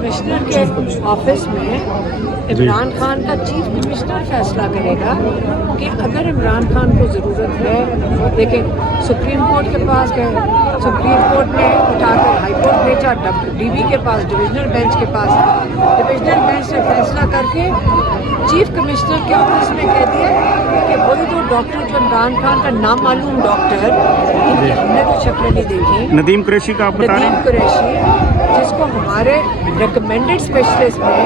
Commissioner के office में इमरान खान का चीफ कमिश्नर फैसला करेगा कि अगर इमरान खान को ज़रूरत है। लेकिन सुप्रीम कोर्ट के पास गए, सुप्रीम कोर्ट ने उठाकर हाई कोर्ट भेजा, डीवी के पास, डिविजनल बेंच के पास। डिविजनल बेंच ने फैसला करके चीफ कमिश्नर के ऑफिस में कह दिया कि वही तो डॉक्टर जो इमरान खान का नामालूम डॉक्टर, इनकी हमने तो शक्ल नहीं देखी, नदीम कुरैशी का आप बता रहे नदीम हैं? कुरैशी, जिसको हमारे रिकमेंडेड स्पेशलिस्ट में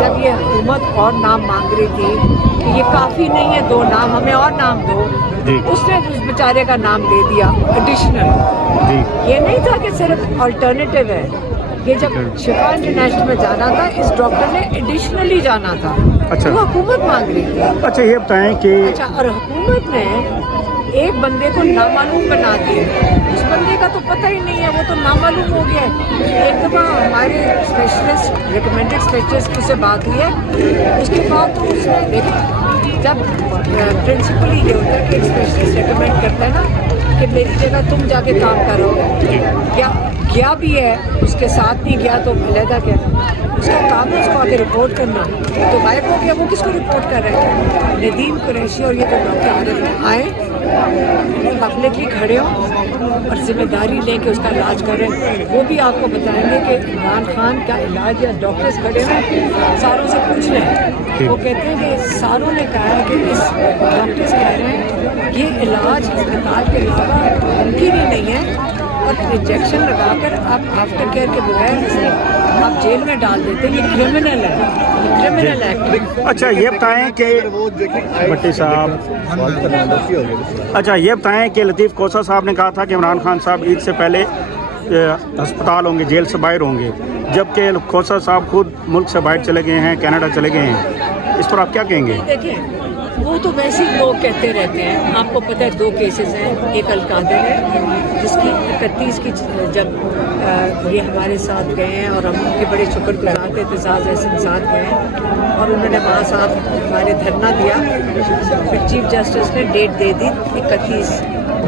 जब ये हुकूमत और नाम मांग रही थी कि ये काफ़ी नहीं है 2 नाम, हमें और नाम दो, जी। उसने उस बेचारे का नाम दे दिया एडिशनल। जी। ये नहीं था कि सिर्फ अल्टरनेटिव है, ये जब शिफा इंटरनेशनल में जाना था इस डॉक्टर ने एडिशनली जाना था। अच्छा। वो हुकूमत मांग रही थी। अच्छा ये बताएं कि अच्छा, और हुकूमत ने एक बंदे को नामालूम बना दिया, उस बंदे का तो पता ही नहीं है, वो तो नामालूम हो गया है। एक दफ़ा हमारे स्पेशलिस्ट रिकमेंडेड स्पेशलिस्ट से बात हुई है, उसके बाद तो उसने देखा जब प्रिंसिपली ये होता है कि एक स्पेशलिस्ट रिकमेंड करता है ना कि मेरी जगह तुम जाके काम करो, क्या गया भी है उसके साथ नहीं गया तो अलहदा क्या, उसका काम है उसको आगे रिपोर्ट करना, तो गायब हो गया, वो किसको रिपोर्ट कर रहे हैं? नदीम कुरैशी और ये जो डॉक्टर आरिफ आए पब्लिकली खड़े हों और जिम्मेदारी लें कि उसका इलाज करें। वो भी आपको बताएंगे कि इमरान खान का इलाज या डॉक्टर्स खड़े हैं सारों से पूछ लें, वो कहते हैं कि सारों ने कहा है कि इस डॉक्टर्स कह रहे हैं ये इलाज अस्पताल के अलावा मुमकिन ही नहीं है और इंजेक्शन लगाकर आप आफ्टर केयर के बगैर आप जेल में डाल देते हैं, ये क्रिमिनल है, क्रिमिनल एक्ट। अच्छा ये बताएं कि भट्टी साहब, अच्छा ये बताएं कि लतीफ़ कोसा साहब ने कहा था कि इमरान खान साहब ईद से पहले अस्पताल होंगे, जेल से बाहर होंगे, जबकि खोसा साहब खुद मुल्क से बाहर चले गए हैं, कनाडा चले गए हैं। इस पर आप क्या कहेंगे? देखिए वो तो वैसे ही लोग कहते रहते हैं, आपको पता है 2 केसेस हैं, एक अलकादर है जिसकी 31 की जब ये हमारे साथ गए हैं और हम उनके बड़े शुक्रगुजार थे, एतजाज़ एहसन साथ गए हैं और उन्होंने वहाँ साथ हमारे धरना दिया, फिर चीफ जस्टिस ने डेट दे दी 31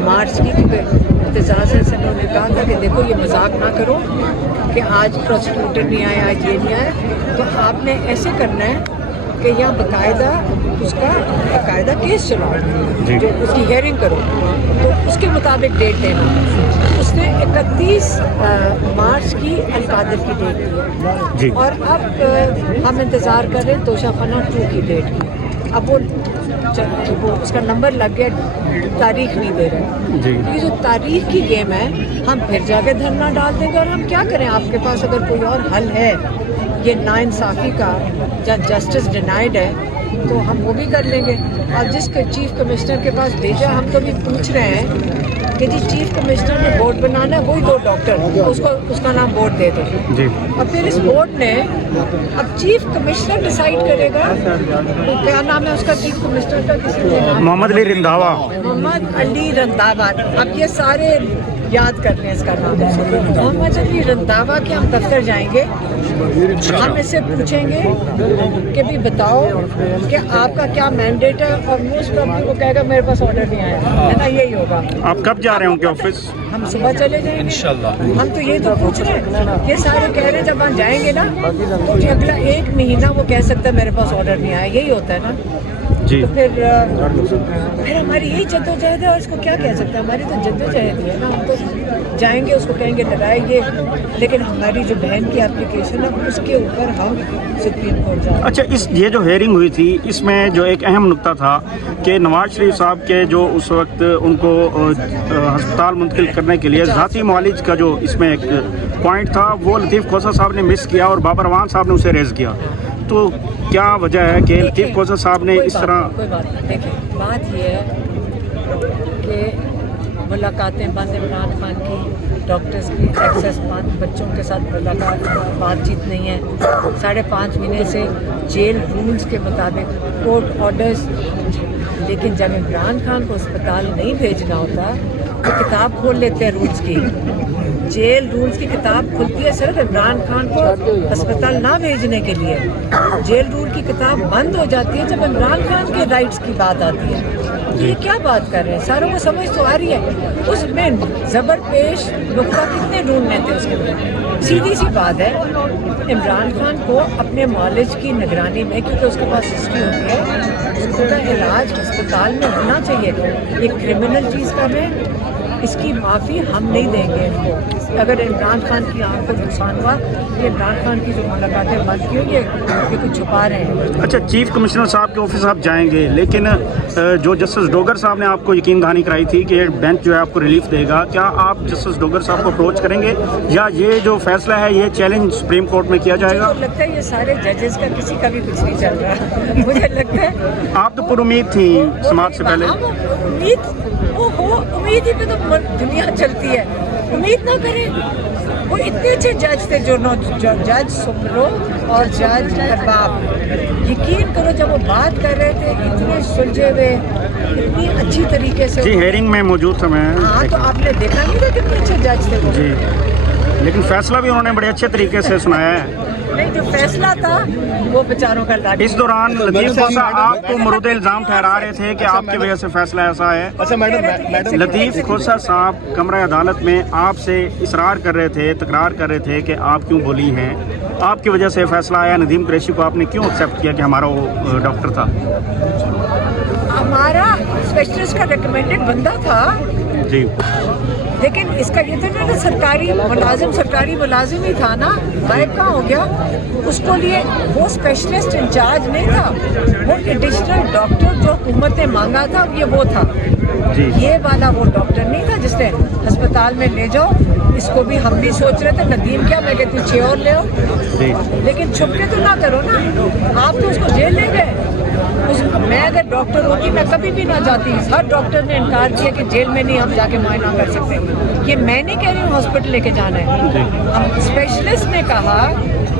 मार्च की, क्योंकि एतजाज़ एहसन ने कहा था कि देखो ये मजाक ना करो कि आज प्रोसिक्यूटर नहीं आया, आज ये नहीं आया, तो आपने ऐसे करना है कि यहाँ बाकायदा उसका बाकायदा केस चलाओ, जो उसकी हियरिंग करो, तो उसके मुताबिक डेट देना। उसने 31 मार्च की अलकादर की डेट दी और अब हम इंतज़ार कर रहे हैं तोशाखाना 2 की डेट की। अब वो उसका नंबर लग गया, तारीख नहीं दे रहे। ये जो तारीख की गेम है, हम फिर जाके धरना डाल देंगे और हम क्या करें? आपके पास अगर कोई और हल है ये नाइंसाफ़ी का, जब जस्टिस डिनाइड है तो हम वो भी कर लेंगे। और जिसके चीफ कमिश्नर के पास भेजा, हम तो भी पूछ रहे हैं कि जी चीफ कमिश्नर ने बोर्ड बनाना है, वही 2 डॉक्टर, उसको उसका नाम बोर्ड दे दो जी। और फिर इस बोर्ड ने अब चीफ कमिश्नर डिसाइड करेगा, तो क्या नाम है उसका चीफ कमिश्नर का, किसी ने मोहम्मद अली रंधावा, मोहम्मद अली रंधावा। अब ये सारे याद कर लें इसका नाम, मोहम्मद अली रंधावा के हम दफ्तर जाएंगे, हम इससे पूछेंगे कि भी बताओ कि आपका क्या मैंडेट है, और मोस्ट प्रॉब्लम वो कहेगा मेरे पास ऑर्डर नहीं आया है ना, यही होगा। आप कब जा रहे हैं उनके ऑफिस? हम सुबह चले जाएंगे इंशाल्लाह। हम तो ये तो पूछ रहे हैं, ये सारे कह रहे हैं जब हम जाएंगे ना तो अगला 1 महीना वो कह सकता है मेरे पास ऑर्डर नहीं आया, यही होता है ना जी। तो फिर हमारी यही जद्दोजहद है, और इसको क्या कह सकते हैं, हमारी तो जद्दोजहद ही है ना। हम तो जाएंगे, उसको कहेंगे लगाएंगे, लेकिन हमारी जो बहन की एप्लीकेशन है उसके ऊपर हम सुप्रीम कोर्ट जाएंगे। अच्छा ये जो हेयरिंग हुई थी, इसमें जो एक अहम नुक्ता था कि नवाज शरीफ साहब के जो उस वक्त उनको अस्पताल मुंतकिल करने के लिए ज़ाती मुआलिज का जो इसमें एक पॉइंट था, वो लतीफ़ खोसा साहब ने मिस किया और बाबर अवान साहब ने उसे रेज़ किया। तो क्या वजह है कि लतीफ़ खोसा साहब ने इस तरह? कोई बात नहीं, देखिए बात ये है कि मुलाकातें बंद, इमरान खान की डॉक्टर्स की एक्सेस बंद, बच्चों के साथ मुलाकात बातचीत नहीं है, 5.5 महीने से जेल रूल्स के मुताबिक कोर्ट ऑर्डर्स। लेकिन जब इमरान खान को अस्पताल नहीं भेजना होता तो किताब खोल लेते हैं रूल्स की, जेल रूल्स की किताब खुलती है सिर्फ इमरान खान को अस्पताल ना भेजने के लिए। जेल रूल की किताब बंद हो जाती है जब इमरान खान के राइट्स की बात आती है। ये क्या बात कर रहे हैं, सारों को समझ तो आ रही है। उसमें जबर पेश नुक्ता कितने ढूंढने थे उसके बाद। सीधी सी बात है, इमरान खान को अपने मॉलेज की निगरानी में, क्योंकि उसके पास हिस्ट्री होती है, उसका इलाज अस्पताल में होना चाहिए। एक क्रिमिनल चीज़ कर रहे हैं, इसकी माफ़ी हम नहीं देंगे इनको। अगर इमरान खान की आँख को नुकसान हुआ, ये इमरान खान की जो मुलाकातें बंद की होंगी, ये कुछ छुपा रहे हैं। अच्छा, चीफ कमिश्नर साहब के ऑफिस आप जाएंगे, लेकिन जो जस्टिस डोगर साहब ने आपको यकीन दहानी कराई थी कि बेंच जो है आपको रिलीफ देगा, क्या आप जस्टिस डोगर साहब को अप्रोच करेंगे या ये जो फैसला है ये चैलेंज सुप्रीम कोर्ट में किया जाएगा? मुझे लगता है ये सारे जजेस का किसी का भी कुछ नहीं चल रहा। मुझे लगता है आप तो पुरुमीद थी समाज से पहले। उम्मीद ही पे तो दुनिया चलती है, उम्मीद ना करें। वो इतने अच्छे जज थे, जो जज सुप्रो और जज अरबाब, यकीन करो जब वो बात कर रहे थे इतने सुलझे हुए, इतनी अच्छी तरीके से। जी, हेयरिंग में मौजूद था मैं। हाँ, तो आपने देखा नहीं था कितने अच्छे जज थे वो। जी, लेकिन फैसला भी उन्होंने बड़े अच्छे तरीके से सुनाया है। नहीं, जो फैसला था वो बेचारों का लाठी। इस दौरान लतीफ खोसा आपको मुरुद इल्जाम ठहरा रहे थे कि आपकी वजह से फैसला ऐसा है। अच्छा मैडम, लतीफ खोसा साहब कमरा अदालत में आपसे इसरार कर रहे थे, तकरार कर रहे थे कि आप क्यों बोली हैं, आपकी वजह से फैसला आया। नदीम कुरैशी को आपने क्यों एक्सेप्ट किया कि हमारा वो डॉक्टर था? हमारा स्पेशलिस्ट का रिकमेंडेड बंदा था जी, लेकिन इसका ये तो नहीं, सरकारी मुलाजिम ही था ना, गायब कहाँ हो गया? उसको लिए वो स्पेशलिस्ट इंचार्ज नहीं था, वो एडिशनल डॉक्टर जो हुकूमत ने मांगा था ये वो था जी। ये वाला वो डॉक्टर नहीं था जिसने अस्पताल में ले जाओ। इसको भी हम भी सोच रहे थे, नदीम क्या, मैं कहती 6 और ले आओ, लेकिन छुप के तो ना करो ना। आप तो उसको जेल ले गए। मैं अगर डॉक्टर होती मैं कभी भी ना जाती। हर डॉक्टर ने इनकार किया कि जेल में नहीं हम जाके मुआयना कर सकते। ये मैं नहीं कह रही हूँ हॉस्पिटल लेके जाना है। हम स्पेशलिस्ट ने कहा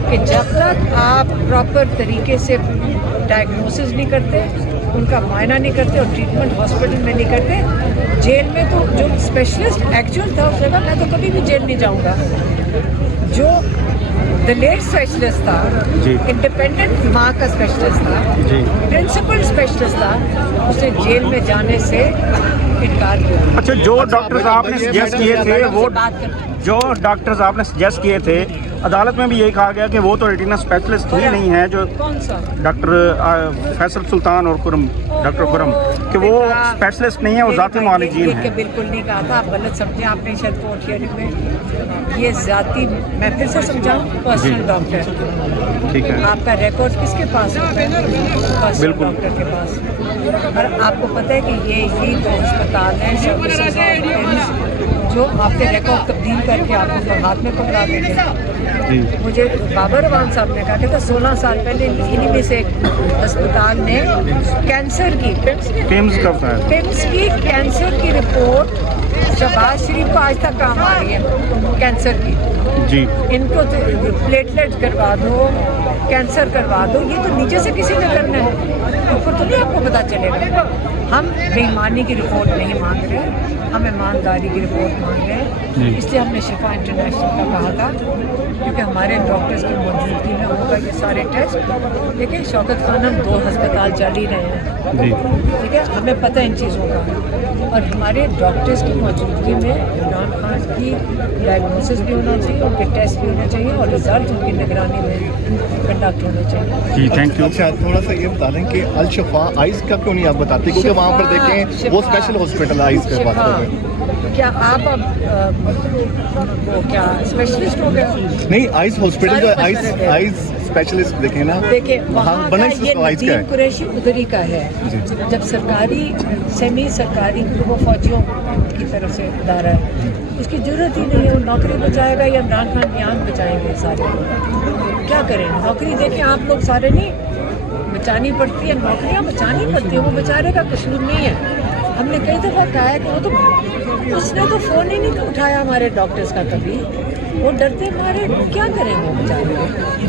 कि जब तक आप प्रॉपर तरीके से डायग्नोसिस नहीं करते, उनका मुआयना नहीं करते और ट्रीटमेंट हॉस्पिटल में नहीं करते, जेल में तो जो स्पेशलिस्ट एक्चुअल था उस जगह मैं तो कभी भी जेल नहीं जाऊँगा। जो दिलेर स्पेशलिस्ट था, इंडिपेंडेंट माँ का स्पेशलिस्ट था, प्रिंसिपल स्पेशलिस्ट था, उसे जेल में जाने से इनकार किया। अच्छा, जो डॉक्टर्स आपने सजेस्ट किए थे, वो जो डॉक्टर्स आपने सजेस्ट किए थे, अदालत में भी यही कहा गया कि वो तो रेटिना स्पेशलिस्ट ही नहीं है। जो कौन सा डॉक्टर फैसल सुल्तान और डॉक्टर खुरम, कि वो स्पेशलिस्ट नहीं है, वो ज़ाती मुआलिजीन है। बिल्कुल नहीं कहा था, आप गलत समझे आपने शायद कोर्ट हियरिंग में। ये ज़ाती, मैं फिर से समझाऊँ, पर्सनल डॉक्टर। ठीक है, आपका रिकॉर्ड किसके पास होता है? पर्सनल डॉक्टर के पास। और आपको पता है कि यही तो अस्पताल है जो आपके रिकॉर्ड तब्दील करके आपको हाथ में पकड़ा देंगे। मुझे बाबर रवान साहब ने कहा कि 16 साल पहले इन्हीं में से एक अस्पताल ने कैंसर की पिम्स की कैंसर की रिपोर्ट शहबाज शरीफ को आज तक काम आ रही है, कैंसर की जी। इनको तो प्लेटलेट करवा दो, कैंसर करवा दो, ये तो नीचे से किसी ने करना है, ऊपर तो नहीं आपको पता चलेगा। हम बेईमानी की रिपोर्ट नहीं मांग रहे, हम ईमानदारी की रिपोर्ट मांग रहे हैं। इसलिए हमने शिफा इंटरनेशनल का कहा था, क्योंकि हमारे डॉक्टर्स की मौजूदगी में होगा ये सारे टेस्ट। देखिए शौकत खानम 2 अस्पताल चल ही रहे हैं, ठीक है, हमें पता है इन चीज़ों का। और हमारे डॉक्टर्स की मौजूदगी में इमरान खान की डायग्नोसिस भी होना चाहिए, उनके टेस्ट भी होने चाहिए और रिजल्ट उनकी निगरानी में कंडक्ट होने चाहिए। जी, थैंक यू। अच्छा, थोड़ा सा ये बता दें कि अल शफा आइज़ का क्यों नहीं आप बताते, क्योंकि वहाँ पर देखें वो स्पेशल हॉस्पिटल आइज़ की बात कर रहे हैं। क्या आप अब वो क्या स्पेशलिस्ट हो गए? नहीं, आइज़ हॉस्पिटल का आइज़ स्पेशलिस्ट देखें ना, देखिए वहाँ का ये नदीम कुरैशी उधरी का है। जब सरकारी सेमी सरकारी वो फौजियों की तरफ से इदारा है, उसकी जरूरत ही नहीं है। वो नौकरी बचाएगा या इमरान खान यहाँ बचाएंगे सारे? क्या करें, नौकरी देखें आप लोग सारे नहीं बचानी पड़ती है, नौकरियाँ बचानी पड़ती है, वो बेचारे का कसूर नहीं है। हमने कई दफ़ा कहा है कि वो तो उसने तो फ़ोन ही नहीं उठाया हमारे डॉक्टर्स का कभी, वो डरते मारे क्या करें वो बेचारे।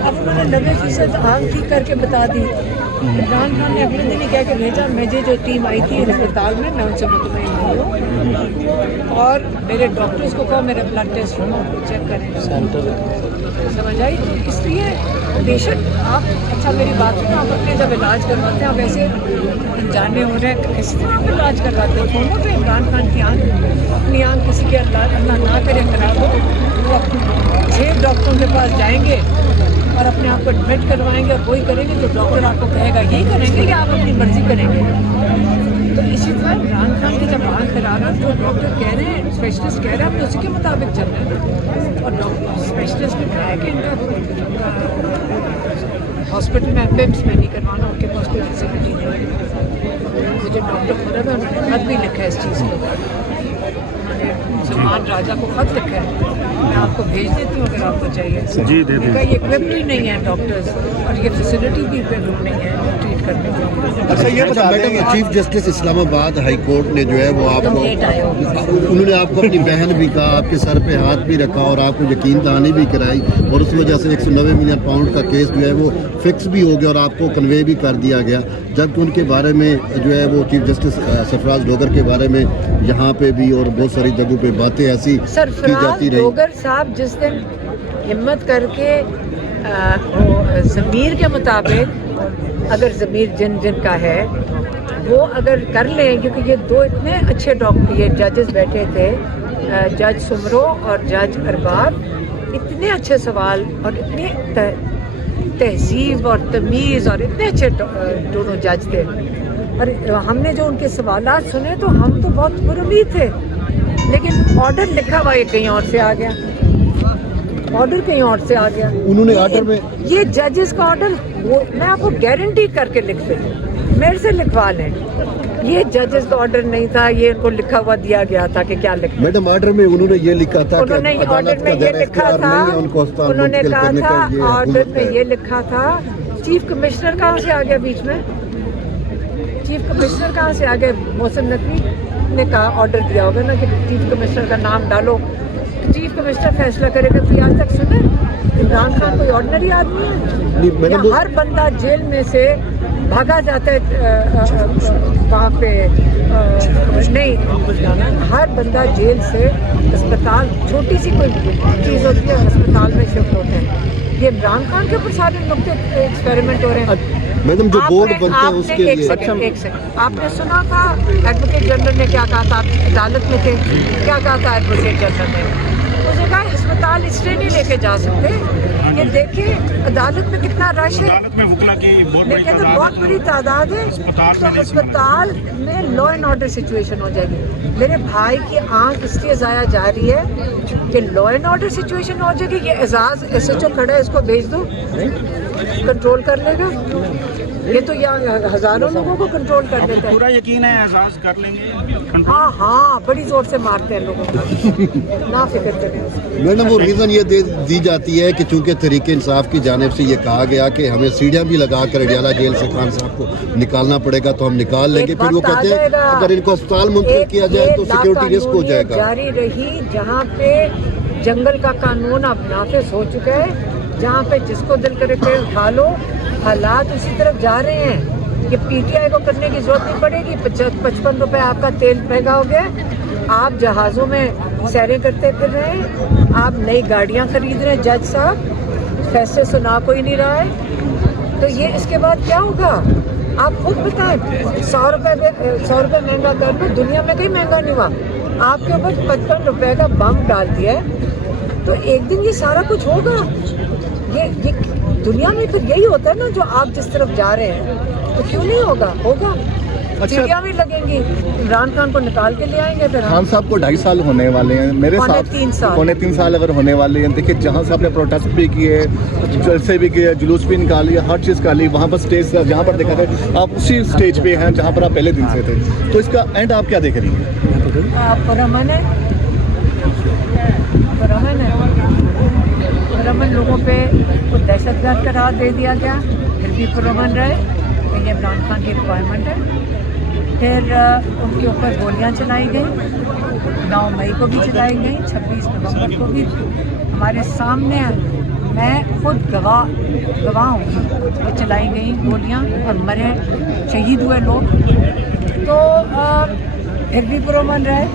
अब उन्होंने 90% आँख ठीक करके बता दी। इमरान खान ने अगले दिन ही कह के भेजा, मुझे जो टीम आई थी अस्पताल में मैं उनसे मुतमईन नहीं हूँ, और मेरे डॉक्टर्स को कहो मेरे ब्लड टेस्ट चेक करें। समझ आई? तो इसलिए बेशक आप, अच्छा मेरी बात सुनो, आप अपने जब इलाज करवाते हैं आप ऐसे अनजाने हो रहे हैं, किस तरह आप इलाज करवाते हैं? फोनों पे इमरान खान की आँख, अपनी आँख किसी के अल्लाह ना करे खराब हो, वो 6 डॉक्टरों के पास जाएंगे और अपने आप को एडमिट करवाएंगे और वही करेंगे जो डॉक्टर आपको कहेगा, यही करेंगे या आप अपनी मर्जी करेंगे? तो इसी तरह इमरान खान की जब आँख खराब है, जो डॉक्टर कह रहे हैं, स्पेशलिस्ट कह रहे हैं, हम तो उसी के मुताबिक चल रहे हैं। और डॉक्टर स्पेशलिस्ट ने कहा है कि इनका हॉस्पिटल में एम्स में नहीं करवाना, उनके पास कोई फैसिलिटी नहीं है। मुझे डॉक्टर खुरम है, उन्होंने खत भी लिखा है इस चीज़ को, उन्होंने सलमान राजा को खत लिखा है, मैं आपको भेज देती हूँ अगर आपको चाहिए। जी दे दें। ये इक्विप्ड ही नहीं है डॉक्टर्स, और ये फैसिलिटी भी इक्विप्ड नहीं है ट्रीट करने की। अच्छा ये बता दें madam, chief justice Islamabad high court ने जो है वो आपको, लेट आए हो। उन्होंने आपको अपनी बहन भी कहा, आपके सर पे हाथ भी रखा और आपको यकीन दहानी भी कराई, और उस वजह से 190 मिलियन पाउंड का केस जो है वो फिक्स भी हो गया और आपको कन्वे भी कर दिया गया, जबकि उनके बारे में जो है वो चीफ जस्टिस सरफराज डोगर के बारे में यहाँ पे भी और बहुत सारी जगहों पे बातें ऐसी की सरफराज जाती रही। डोगर साहब जिस दिन हिम्मत करके ज़मीर के मुताबिक, अगर ज़मीर जिन का है वो अगर कर लें, क्योंकि ये 2 इतने अच्छे डॉक्टर, ये जजेस बैठे थे, जज सुमरो और जज अरबाब, इतने अच्छे सवाल और इतनी तहजीब और तमीज़ और इतने अच्छे दोनों जज थे, और हमने जो उनके सवालात सुने तो हम तो बहुत पुरुमीद थे, लेकिन ऑर्डर लिखा हुआ ये कहीं और से आ गया, ऑर्डर कहीं और से आ गया। उन्होंने ऑर्डर में ये जजेस का ऑर्डर, वो मैं आपको गारंटी करके लिख दूँ, मेरे से लिखवा लें, ये जजेस का ऑर्डर नहीं था, ये इनको लिखा हुआ दिया गया था कि क्या लिखना। मैडम ऑर्डर में उन्होंने ये लिखा था, उन्होंने ऑर्डर में ये लिखा था, उन्होंने कहा था ऑर्डर में ये लिखा था, चीफ कमिश्नर कहाँ से आ गया बीच में? चीफ कमिश्नर कहाँ से आ गए? मोहसिन नकवी ने कहा, ऑर्डर दिया होगा ना कि चीफ कमिश्नर का नाम डालो, चीफ कमिश्नर फैसला करेगा। फिर आज तक सुने इमरान खान कोई ऑर्डिनरी आदमी है? या हर बंदा जेल में से भागा जाता है वहाँ पे, नहीं, हर बंदा जेल से अस्पताल, छोटी सी कोई चीज़ होती है अस्पताल में शिफ्ट होते हैं। ये इमरान खान के ऊपर सारे नुक्ते एक्सपेरिमेंट हो रहे हैं। मैडम जो बोर्ड बनता है उसके लिए, एक सेकंड, आपने सुना था एडवोकेट जनरल ने क्या कहा था? आप अदालत में थे, क्या कहा था एडवोकेट जनरल ने? उसने कहा अस्पताल इसलिए नहीं लेके जा सकते, ये देखिए अदालत में कितना रश है, अदालत में वकील की लेकिन तो बहुत बड़ी तादाद है, तो अस्पताल में लॉ एंड ऑर्डर सिचुएशन हो जाएगी। मेरे भाई की आंख इसलिए ज़ाया जा रही है कि लॉ एंड ऑर्डर सिचुएशन हो जाएगी। ये एजाज SHO खड़ा है, इसको भेज दो, कंट्रोल कर लेगा। ये तो यहाँ हजारों लोगों को कंट्रोल कर देता है। पूरा यकीन है एजाज कर लेंगे। हाँ हाँ, बड़ी जोर से मारते हैं लोगों को, ना फिक्र करें। मैडम वो रीज़न ये दी जाती है कि चूंकि तहरीक इंसाफ की जानिब से ये कहा गया कि हमें सीढ़ियाँ भी लगा कर अडियाला जेल से खान साहब को निकालना पड़ेगा, तो हम निकाल लेंगे। फिर वो कहते हैं अगर इनको अस्पताल मुंतकिल किया जाए तो सिक्योरिटी रिस्क हो जाएगा। जारी रही जहाँ पे जंगल का कानून अब नाफिज हो चुका है, जहाँ पे जिसको दिल करे पेड़ उठा लो, हालात उसी तरफ जा रहे हैं। ये PTI को करने की जरूरत नहीं पड़ेगी। 55 रुपए आपका तेल महंगा हो गया, आप जहाज़ों में सैरें करते फिर रहे हैं, आप नई गाड़ियाँ खरीद रहे हैं। जज साहब फैसले सुना कोई नहीं रहा है, तो ये इसके बाद क्या होगा आप खुद बताएं। 100 रुपये महंगा कर लो, दुनिया में कहीं महंगा नहीं हुआ, आपके ऊपर 55 रुपये का बम डाल दिया है, तो एक दिन ये सारा कुछ होगा। ये दुनिया में फिर यही होता है ना, जो आप जिस तरफ जा रहे हैं, तो क्यों नहीं होगा? होगा। सीढ़ियाँ भी लगेंगी, इमरान खान को निकाल के ले आएंगे। फिर खान साहब को 2.5 साल होने वाले हैं, मेरे साथ 3 साल अगर होने वाले हैं। देखिए जहाँ से आपने प्रोटेस्ट भी किए, जलसे भी किए, जुलूस भी निकाली, हर चीज़ निकाली, वहाँ पर स्टेज जहाँ पर देखा था आप उसी स्टेज पे हैं जहाँ पर आप पहले दिन से थे, तो इसका एंड आप क्या देख रही हैं? पुरअमन लोगों पे कुछ दहशतगर्द करार दे दिया गया, फिर भी पुरअमन रहे, ये इमरान खान की रिक्वायरमेंट है। फिर उनके ऊपर गोलियां चलाई गई, 9 मई को भी चलाई गई, 26 नवंबर को भी हमारे सामने, मैं खुद गवाह हूँ, वो चलाई गई गोलियां और मरे, शहीद हुए लोग, तो फिर भी पुरअमन रहे।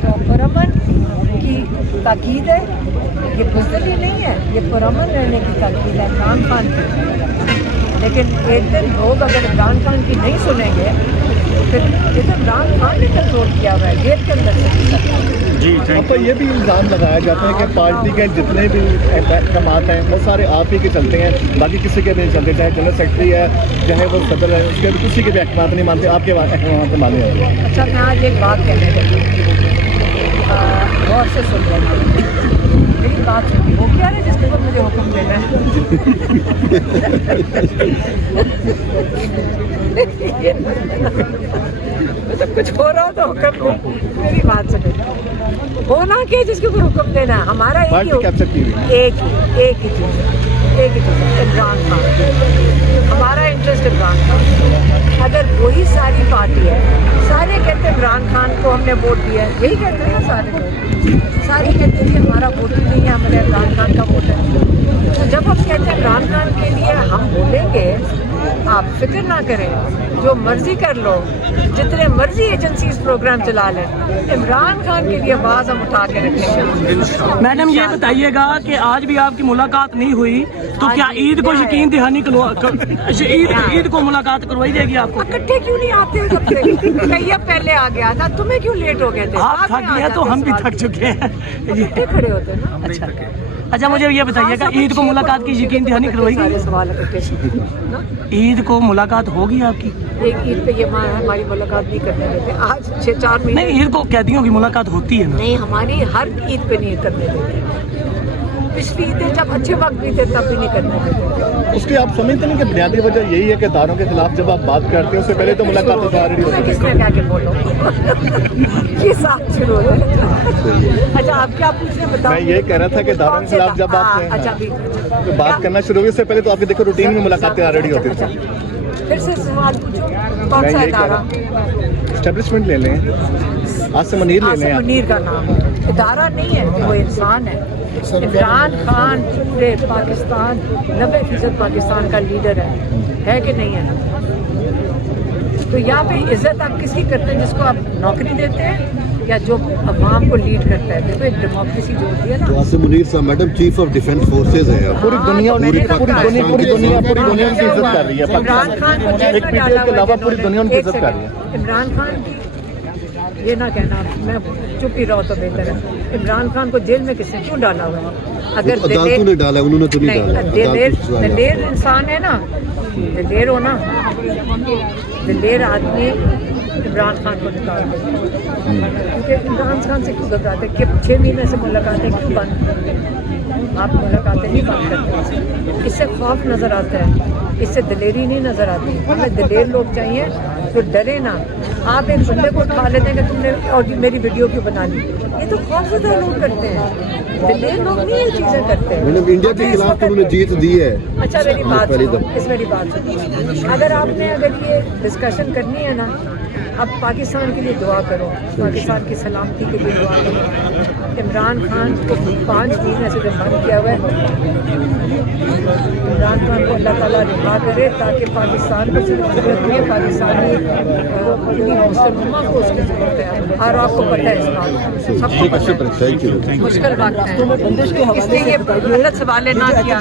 तो पुरअमन की की ताकीद है, ये बुज़दिली नहीं है, ये पुरअमन रहने की ताकीद है इमरान खान की। लेकिन एक दिन लोग अगर इमरान खान की नहीं सुनेंगे तो फिर ये तो इमरान खान ने कंट्रोल किया हुआ है गेट के अंदर से। जी अब थैंक तो ये भी इल्ज़ाम लगाया जाता है कि पार्टी के जितने भी अहकामात हैं वो सारे आप ही के चलते हैं, बाकी किसी के भी नहीं चलते, चाहे जनरल सेक्रेटरी है चाहे वो सदर है, उसके भी किसी के भी अहकामात नहीं मानते, आपके अहकामात माने हैं। अच्छा मैं आज एक बात कहने लगी, गौर से सुन लेना मेरी बात। वो क्या है जिसके ऊपर मुझे हुक्म देना है? मतलब कुछ हो रहा हो तो हुक्म दो, मेरी बात सुनो। होना क्या जिसके ऊपर हुक्म देना है? हमारा एक पार्टी ही कैप्चर की हुई एक ही चीज़ इमरान खान। हमारा इंटरेस्ट इमरान खान। अगर वही सारी पार्टी है, सारे कहते हैं इमरान खान को हमने वोट दिया है, यही कहते हैं ना सारे लोग, सारे कहते हैं कि हमारा वोट ही नहीं है, हमारे इमरान खान का वोट है। तो जब हम कहते हैं इमरान खान के लिए हम बोलेंगे, आप फिक्र ना करें, जो मर्जी कर लो, जितने मर्जी एजेंसीज प्रोग्राम चला लें, इमरान खान के लिए आवाज़ हम उठा के रखेंगे। मैडम ये बताइएगा कि आज भी आपकी मुलाकात नहीं हुई तो क्या ईद को यकीन दहानी ईद को मुलाकात करवाई जाएगी आपको? इकट्ठे क्यों नहीं आते हो सबसे? कहीं पहले आ गया था, तुम्हें क्यों लेट हो गए थे? आप थक गए तो हम भी थक चुके हैं। इकट्ठे खड़े होते ना। अच्छा मुझे ये बताइएगा ईद को मुलाकात की यकीन दहानी करवाई सारे गई? सवाल इकट्ठे ना। ईद को मुलाकात होगी आपकी? एक ईद पे ये माँ हमारी मुलाकात नहीं करने देते, आज 6-4 महीने नहीं, ईद को कैदियों की मुलाकात होती है ना? नहीं, हमारी हर ईद पे नहीं करने देते। पिछली ईदें जब अच्छे वक्त भी थे तब भी नहीं करने देते। उसकी आप समझते नहीं कि बुनियादी वजह यही है कि दारों के खिलाफ जब आप बात करते हैं उससे पहले तो मुलाकात तो ऑलरेडी तुम्हें होती किसने है। क्या के बोलो? ये साथ शुरू हो गया। अच्छा आप क्या पूछ रहे हैं बताओ? मैं यही कह रहा था कि दारों के खिलाफ जब आप अच्छा भी तो बात करना शुरू हुई, उससे पहले तो आपकी देखो रूटीन में मुलाकातें ऑलरेडी होती थी। फिर से सवाल पूछो, कौन मैं सा यही कह इदारा? रहा एस्टेब्लिशमेंट ले लें, आसिम मुनीर ले आसिम लें आप। मुनीर का नाम इदारा नहीं है, वो इंसान है। इमरान खान पूरे पाकिस्तान 90% पाकिस्तान का लीडर है कि नहीं है? तो यहाँ पे इज्जत आप किसकी करते हैं? जिसको आप नौकरी देते हैं या जो अवाम को लीड करता है? देखो एक डेमोक्रेसी जो होती है ना, तो आसिम मुनीर साहब madam chief of defence forces हैं आप। पूरी दुनिया उनकी इज्जत कर रही है। इमरान खान को जेल एक में पीटीआई डाला के हुआ अलावा है पूरी दुनिया उनकी एक इज्जत कर रही है। सेकंड, इमरान खान की ये ना कहना, मैं चुप ही रहो तो बेहतर है। इमरान खान को जेल में किसने क्यों डाला हुआ है? अगर अदालतों ने डाला, उन्होंने तो नहीं डाला। दिलेर इंसान है ना, दिलेर हो ना, दिलेर आदमी इमरान खान को निकाल दे। क्योंकि इमरान खान से क्यों घबराते कि 6 महीने से मुलाकातें क्यों बंद? आप मुलाकातें नहीं बंद करते, इससे खौफ नज़र आता है, इससे दिलेरी नहीं नज़र आती। हमें दिलेर लोग चाहिए तो डरे ना। आप एक बंदे को उठा लेते हैं कि तुमने और मेरी वीडियो क्यों बना ली, ये तो खौफजदा लोग करते हैं, दिलेर लोग नहीं ये चीज़ें करते हैं। मैडम इंडिया के खिलाफ तो उन्होंने जीत दी है। अच्छा मेरी बात पहली सुनो, दफा। इस मेरी बात सुनो, अगर आपने अगर ये डिस्कशन करनी है ना, अब पाकिस्तान के लिए दुआ करो, पाकिस्तान की सलामती के लिए दुआ करो। इमरान खान को 5 महीने से जब बंद किया हुआ है, इमरान खान को अल्लाह ताला रिहा करे ताकि पाकिस्तान को जरूरत नहीं है, पाकिस्तानी मुसलमान को उसकी जरूरत है। और आपको पता है इस बात, सबको पता है थैंक यू। मुश्किल वक्त है, इसलिए ये गलत सवाल ना किया।